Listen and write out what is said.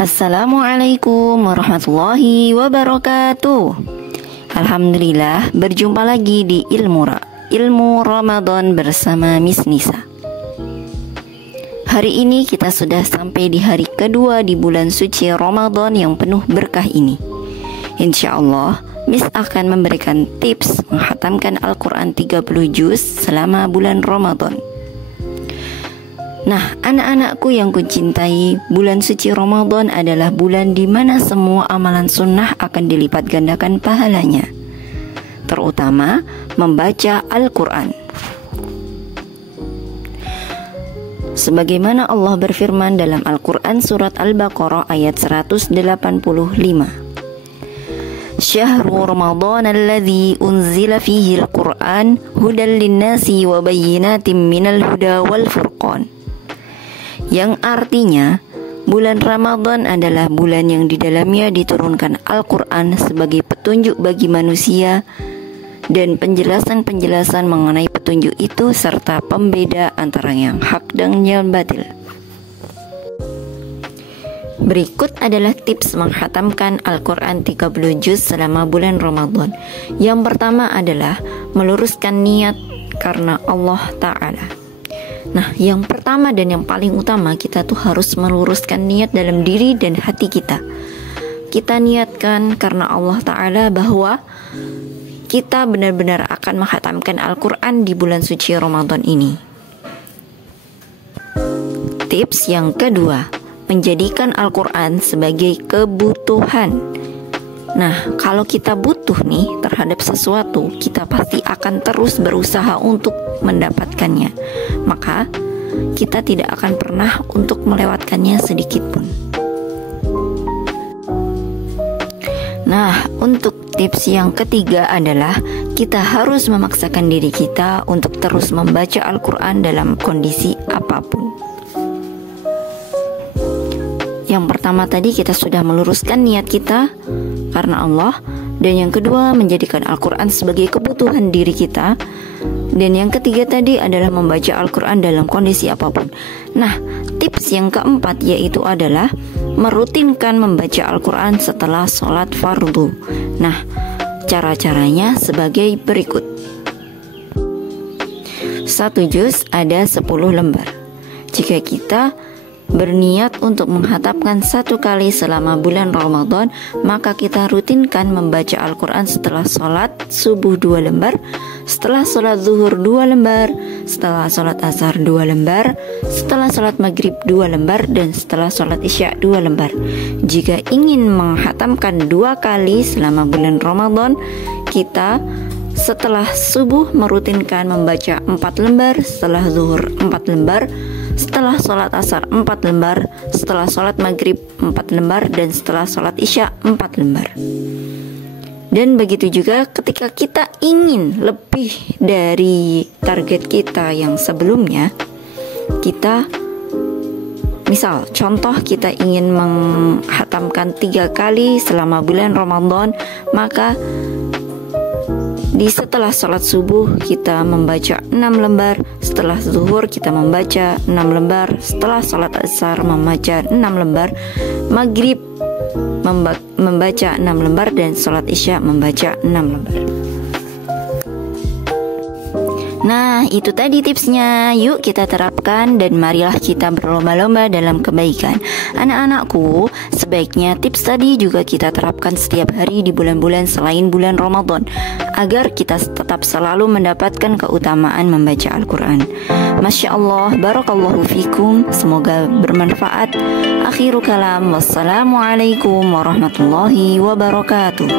Assalamualaikum warahmatullahi wabarakatuh. Alhamdulillah, berjumpa lagi di Ilmu Ramadan bersama Miss Nisa. Hari ini kita sudah sampai di hari kedua di bulan suci Ramadan yang penuh berkah ini. Insya Allah, Miss akan memberikan tips menghatamkan Al-Quran 30 juz selama bulan Ramadan. Nah, anak-anakku yang kucintai, bulan suci Ramadan adalah bulan di mana semua amalan sunnah akan dilipat gandakan pahalanya, terutama membaca Al-Quran. Sebagaimana Allah berfirman dalam Al-Quran surat Al-Baqarah ayat 185. Syahrul Ramadan alladzi unzila fihi al-Qur'an hudan lin-nasi wa bayyinatin minal huda wal furqan. Yang artinya, bulan Ramadan adalah bulan yang di dalamnya diturunkan Al-Quran sebagai petunjuk bagi manusia dan penjelasan-penjelasan mengenai petunjuk itu serta pembeda antara yang hak dan yang batil. Berikut adalah tips menghatamkan Al-Quran 30 juz selama bulan Ramadan. Yang pertama adalah meluruskan niat karena Allah Ta'ala. Nah, yang pertama dan yang paling utama, kita tuh harus meluruskan niat dalam diri dan hati kita. Kita niatkan karena Allah Ta'ala bahwa kita benar-benar akan menghatamkan Al-Quran di bulan suci Ramadan ini. Tips yang kedua, menjadikan Al-Quran sebagai kebutuhan. Nah, kalau kita butuh nih terhadap sesuatu, kita pasti akan terus berusaha untuk mendapatkannya. Maka, kita tidak akan pernah untuk melewatkannya sedikit pun. Nah, untuk tips yang ketiga adalah kita harus memaksakan diri kita untuk terus membaca Al-Quran dalam kondisi apapun. Yang pertama tadi kita sudah meluruskan niat kita karena Allah, dan yang kedua menjadikan Al-Quran sebagai kebutuhan diri kita, dan yang ketiga tadi adalah membaca Al-Quran dalam kondisi apapun. Nah, tips yang keempat yaitu adalah merutinkan membaca Al-Quran setelah sholat fardu. Nah, cara-caranya sebagai berikut. 1 juz ada 10 lembar. Jika kita berniat untuk menghatamkan 1 kali selama bulan Ramadan, maka kita rutinkan membaca Al-Quran setelah sholat subuh 2 lembar, setelah sholat zuhur 2 lembar, setelah sholat asar 2 lembar, setelah sholat maghrib 2 lembar, dan setelah sholat isya 2 lembar. Jika ingin menghatamkan 2 kali selama bulan Ramadan, kita setelah subuh merutinkan membaca 4 lembar, setelah zuhur 4 lembar, setelah sholat asar 4 lembar, setelah sholat maghrib 4 lembar, dan setelah sholat isya 4 lembar. Dan begitu juga ketika kita ingin lebih dari target kita yang sebelumnya, kita misal contoh kita ingin menghatamkan 3 kali selama bulan Ramadan, maka di setelah sholat subuh kita membaca 6 lembar, setelah zuhur kita membaca 6 lembar, setelah sholat asar membaca 6 lembar, maghrib membaca 6 lembar, dan sholat isya membaca 6 lembar. Nah, itu tadi tipsnya. Yuk kita terapkan dan marilah kita berlomba-lomba dalam kebaikan. Anak-anakku, sebaiknya tips tadi juga kita terapkan setiap hari di bulan-bulan selain bulan Ramadan, agar kita tetap selalu mendapatkan keutamaan membaca Al-Quran. Masya Allah, barakallahu fikum. Semoga bermanfaat. Akhiru kalam, wassalamualaikum warahmatullahi wabarakatuh.